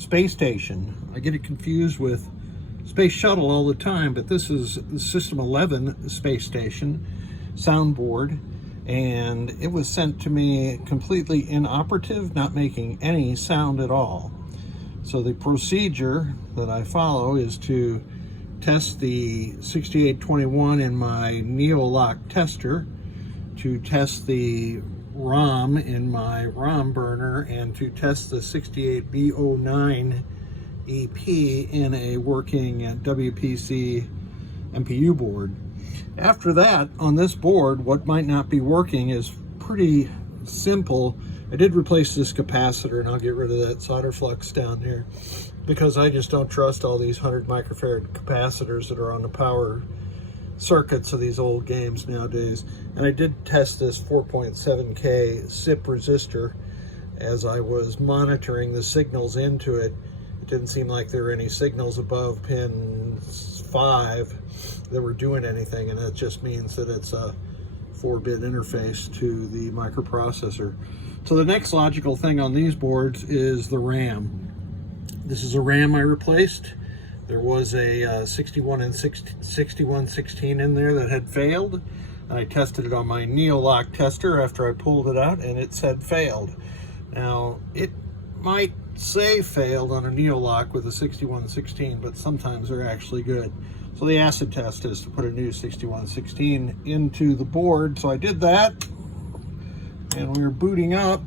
space station. I get it confused with Space Shuttle all the time, but this is the System 11 space station soundboard, and it was sent to me completely inoperative, not making any sound at all. So the procedure that I follow is to test the 6821 in my Neolock tester, to test the ROM in my ROM burner, and to test the 68B09 EP in a working WPC MPU board. After that, on this board, what might not be working is pretty simple. I did replace this capacitor, and I'll get rid of that solder flux down there because I just don't trust all these 100 microfarad capacitors that are on the power circuits of these old games nowadays. And I did test this 4.7K SIP resistor as I was monitoring the signals into it. It didn't seem like there were any signals above pin 5 that were doing anything, and that just means that it's a 4-bit interface to the microprocessor. So the next logical thing on these boards is the RAM. This is a RAM I replaced. There was a 6116 in there that had failed. I tested it on my Neolock tester after I pulled it out, and it said failed. Now, it might say failed on a Neolock with a 6116, but sometimes they're actually good. So the acid test is to put a new 6116 into the board. So I did that, and we were booting up.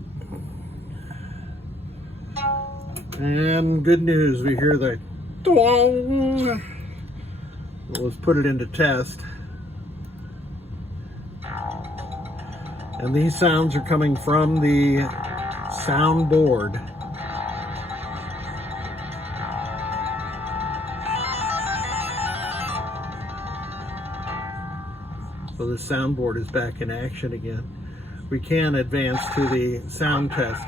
And good news, we hear the dong. Let's put it into test. And these sounds are coming from the soundboard. So the soundboard is back in action again. We can advance to the sound test.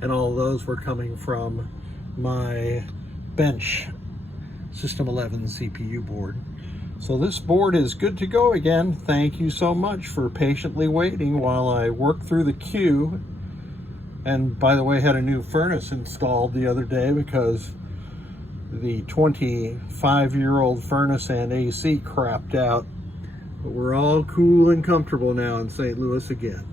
And all those were coming from my bench System 11 CPU board. So this board is good to go again. Thank you so much for patiently waiting while I work through the queue. And by the way, I had a new furnace installed the other day because the 25-year-old furnace and AC crapped out. But we're all cool and comfortable now in St. Louis again.